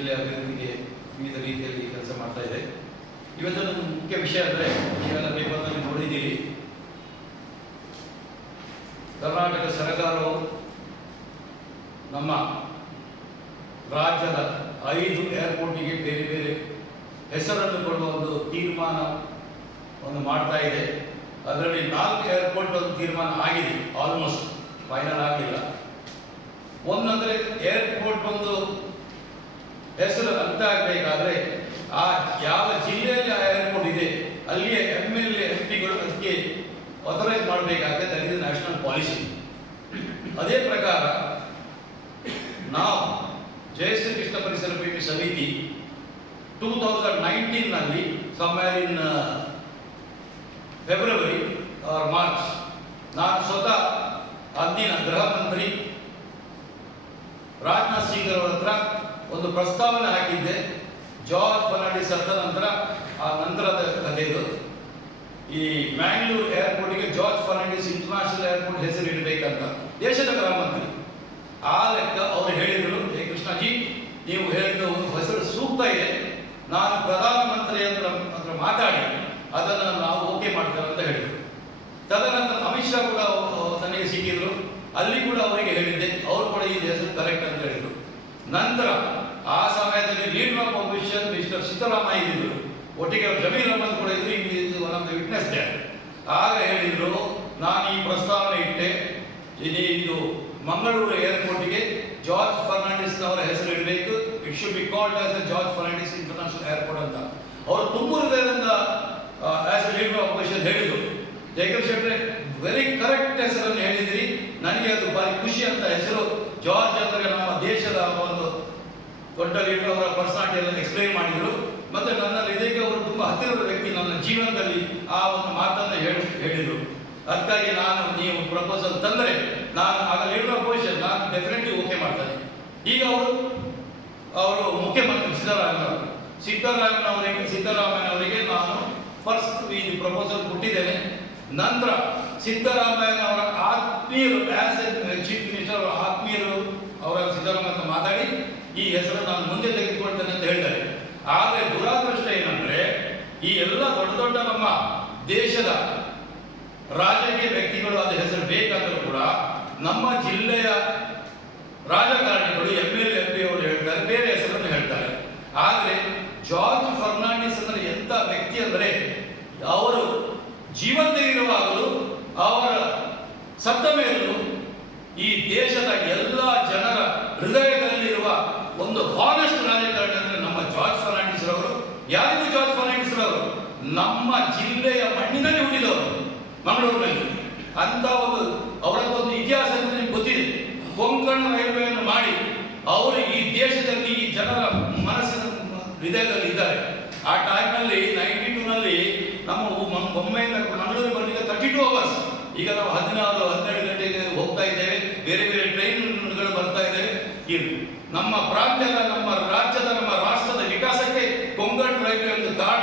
ಜಿಲ್ಲೆ ಅಭಿವೃದ್ಧಿಗೆ ವಿವಿಧ ರೀತಿಯಲ್ಲಿ ಕೆಲಸ ಮಾಡ್ತಾ ಇದೆ. ಇವತ್ತಿನ ಮುಖ್ಯ ವಿಷಯ ಅಂದರೆ ನೀವೆಲ್ಲ ಪೇಪರ್ನಲ್ಲಿ ನೋಡಿದ್ದೀರಿ. ಕರ್ನಾಟಕ ಸರ್ಕಾರವು ನಮ್ಮ ರಾಜ್ಯದ ಐದು ಏರ್ಪೋರ್ಟಿಗೆ ಬೇರೆ ಬೇರೆ ಹೆಸರನ್ನು ಕೊಡುವ ಒಂದು ತೀರ್ಮಾನವನ್ನು ಒಂದು ಮಾಡ್ತಾ ಇದೆ. ಅದರಲ್ಲಿ ನಾಲ್ಕು ಏರ್ಪೋರ್ಟ್ ಒಂದು ತೀರ್ಮಾನ ಆಗಿದೆ. ಆಲ್ಮೋಸ್ಟ್ ಫೈನಲ್ ಆಗಿಲ್ಲ. ಒಂದಂದ್ರೆ ಏರ್ ಒಂದು ಹೆಸರು ಅರ್ಥ ಆಗಬೇಕಾದ್ರೆ ಆ ಯಾವ ಜಿಲ್ಲೆಯಲ್ಲಿ ಆ ಏರ್ಪೋರ್ಟ್ ಇದೆ ಅಲ್ಲಿಯ ಎಂ ಎಲ್ ಎ ಎಂ ಪಿಗಳು ಅದಕ್ಕೆ ಅಥರೈಸ್ ಮಾಡಬೇಕಾದ್ರೆ ದಟ್ ನ್ಯಾಷನಲ್ ಪಾಲಿಸಿ ಅದೇ ಪ್ರಕಾರ, ನಾವು ಜಯಶ್ರೀ ಕೃಷ್ಣ ಪರಿಸರ ಪ್ರೇಮಿ ಸಮಿತಿ two thousand ನೈನ್ಟೀನ್ನಲ್ಲಿ somewhere in February or March ನಾನು ಸ್ವತಃ ಅಂದಿನ ಗೃಹ ಮಂತ್ರಿ ರಾಜನಾಥ್ ಸಿಂಗ್ ಅವರ ಹತ್ರ ಒಂದು ಪ್ರಸ್ತಾವನೆ ಹಾಕಿದ್ದೆ. ಜಾರ್ಜ್ ಫರ್ನಾಂಡಿಸ್ ಸತ್ತ ನಂತರ, ಆ ನಂತರದ ಕಥೆ ಇದು. ಈ ಮ್ಯಾಂಗ್ಳೂರ್ ಏರ್ಪೋರ್ಟ್ಗೆ ಜಾರ್ಜ್ ಫರ್ನಾಂಡಿಸ್ ಇಂಟರ್ನ್ಯಾಷನಲ್ ಏರ್ಪೋರ್ಟ್ ಹೆಸರು ಇಡಬೇಕಂತ ದೇಶದ ಮಂತ್ರಿ. ಆ ಲೆಕ್ಕ ಅವರು ಹೇಳಿದರು ಹೇ ಕೃಷ್ಣಜಿ, ನೀವು ಹೇಳಿದ ಒಂದು ಹೆಸರು ಸೂಕ್ತ ಇದೆ. ನಾನು ಪ್ರಧಾನಮಂತ್ರಿ ಅಂತ ಹತ್ರ ಮಾತಾಡಿ, ಅದನ್ನು ನಾವು ಓಕೆ ಮಾಡ್ತೇವೆ ಅಂತ ಹೇಳಿದರು. ತದನಂತರ ಅಮಿತ್ ಶಾ ಕೂಡ ನನಗೆ ಸಿಕ್ಕಿದ್ರು. ಅಲ್ಲಿ ಕೂಡ ಅವರಿಗೆ ಹೇಳಿದ್ದೆ, ಅವರು ಕೂಡ ಈ ಹೆಸರು ಕರೆಕ್ಟ್ ಅಂತ ನಂತರ ಆ ಸಮಯದಲ್ಲಿ ನೀಡುವ ಅಪೋಸಿಷನ್ ಮಿಸ್ಟರ್ ಸಿದ್ದರಾಮಯ್ಯ ಇದ್ದರು ಒಟ್ಟಿಗೆ ಜಮೀರ್ ಅಹಮದ್ ಕೂಡ ಇದ್ರು ಒನ್ ನಮ್ಮದು ವಿಟ್ನೆಸ್ ದೇ ಆಗ ಹೇಳಿದರು, ನಾನು ಈ ಪ್ರಸ್ತಾವನೆ ಇಟ್ಟೆ. ಇದು ಇದು ಮಂಗಳೂರು ಏರ್ಪೋರ್ಟ್ಗೆ ಜಾರ್ಜ್ ಫರ್ನಾಂಡಿಸ್ ಅವರ ಹೆಸರು ಇಡಬೇಕು. It should be called as George Fernandes international airport ಅಂತ. ಅವರು ತುಂಬ ಹೃದಯದಿಂದ ಆಸ್ ಎ ಲೀಡರ್ ಆಫ್ ಹೇಳಿದರು. ಜಯಕರ್ ಶೆಟ್ರೆ ವೆರಿ ಕರೆಕ್ಟ್ ಹೆಸರನ್ನು ಹೇಳಿದಿರಿ. ನನಗೆ ಅದು ಭಾರಿ ಖುಷಿ ಅಂತ ಹೆಸರು. ಜಾರ್ಜ್ ಅಂದರೆ ದೊಡ್ಡ ಲೀಡರ್ ಅವರ ಪರ್ಸನಾಲಿಟಿ ಎಲ್ಲ ಎಕ್ಸ್ಪ್ಲೈನ್ ಮಾಡಿದರು. ಮತ್ತು ನನ್ನ ಇದಕ್ಕೆ ಅವರು ತುಂಬ ಹತ್ತಿರದ ವ್ಯಕ್ತಿ, ನನ್ನ ಜೀವನದಲ್ಲಿ ಆ ಒಂದು ಮಾತನ್ನು ಹೇಳಿ, ಹೇಳಿದರು. ಅದಕ್ಕಾಗಿ ನಾನು ನೀವು ಪ್ರಪೋಸಲ್ ತಂದರೆ ನಾನು ಆಗ ಲೀಡರ್ ಆಫ್ ಪೊಸಿಷನ್ ನಾನು ಡೆಫಿನೆಟ್ಲಿ ಓಕೆ ಮಾಡ್ತೇನೆ. ಈಗ ಅವರು ಅವರು ಮುಖ್ಯಮಂತ್ರಿ ಸಿದ್ದರಾಮಯ್ಯನವರು ಸಿದ್ದರಾಮಯ್ಯನವರಿಗೆ ಸಿದ್ದರಾಮಯ್ಯನವರಿಗೆ ನಾನು ಫಸ್ಟ್ ಈ ಪ್ರಪೋಸಲ್ ಕೊಟ್ಟಿದ್ದೇನೆ. ನಂತರ ಸಿದ್ದರಾಮಯ್ಯನವರ ಆತ್ಮೀಯರು ಆಸ್ ಎ ಚೀಫ್ ಮಿನಿಸ್ಟರ್ ಅವರ ಆತ್ಮೀಯರು ಅವರ ಸಿದ್ದರಾಮಯ್ಯ ಹತ್ರ ಮಾತಾಡಿ ಈ ಹೆಸರು ನಾನು ಮುಂದೆ ತೆಗೆದುಕೊಳ್ತೇನೆ ಅಂತ ಹೇಳ್ತಾರೆ. ಆದರೆ ದುರಾದೃಷ್ಟ ಏನಂದ್ರೆ, ಈ ಎಲ್ಲ ದೊಡ್ಡ ದೊಡ್ಡ ನಮ್ಮ ದೇಶದ ರಾಜಕೀಯ ವ್ಯಕ್ತಿಗಳು ಅದ ಹೆಸರು ಬೇಕಾದರೂ ಕೂಡ ನಮ್ಮ ಜಿಲ್ಲೆಯ ರಾಜಕಾರಣಿಗಳು ಎಂ ಎಲ್ ಎಂ ಪಿ ಅವರು ಹೇಳ್ತಾರೆ, ಬೇರೆ ಹೆಸರನ್ನು ಹೇಳ್ತಾರೆ. ಆದರೆ ಜಾರ್ಜ್ ಫರ್ನಾಂಡಿಸ್ ಅಂದ್ರೆ ಎಂತ ವ್ಯಕ್ತಿ ಅಂದ್ರೆ, ಅವರು ಜೀವಂತ ಇರುವಾಗಲೂ ಅವರ ಸತ್ತ ಮೇಲೂ ಈ ದೇಶದ ಎಲ್ಲ ಜನರ ಹೃದಯದಲ್ಲಿರುವ ಒಂದು ಹಾನೆಸ್ಟ್ ರಾಜಕಾರಣಿ ಅಂದ್ರೆ ನಮ್ಮ ಜಾರ್ಜ್ ಫರ್ನಾಂಡಿಸ್ ಅವರು ಯಾರಿಗೂ ಜಾರ್ಜ್ ಫರ್ನಾಂಡಿಸ್ ಅವರು ನಮ್ಮ ಜಿಲ್ಲೆಯ ಮಣ್ಣಿನಲ್ಲಿ ಹುಟ್ಟಿದವರು, ಮಂಗಳೂರಿನಲ್ಲಿ. ಅಂತ ಒಂದು ಅವರದ್ದೊಂದು ಇತಿಹಾಸ ನಿಮ್ಗೆ ಗೊತ್ತಿದೆ. ಕೊಂಕಣ ರೈಲ್ವೆಯನ್ನು ಮಾಡಿ ಅವರು ಈ ದೇಶದಲ್ಲಿ ಈ ಜನರ ಮನಸ್ಸಿನ ಹೃದಯದಲ್ಲಿ ಇದ್ದಾರೆ. ಆ ಟೈಮ್ನಲ್ಲಿ ನೈಂಟಿ ಟೂನಲ್ಲಿ ನಮ್ಮ ಬೊಮ್ಮೆಯಿಂದ ಮಂಗಳೂರಿಗೆ ಬರಲಿಕ್ಕೆ ತರ್ಟಿ ಟೂ ಅವರ್ಸ್ ಈಗ ನಾವು ಹದಿನಾರು, ಹನ್ನೆರಡು ನಮ್ಮ ಪ್ರಾಂತ್ಯದ ನಮ್ಮ ರಾಜ್ಯದ ನಮ್ಮ ರಾಷ್ಟ್ರದ ವಿಕಾಸಕ್ಕೆ ಕೊಂಗನ್ ರೈಲ್ವೆ ಒಂದು ದಾಣ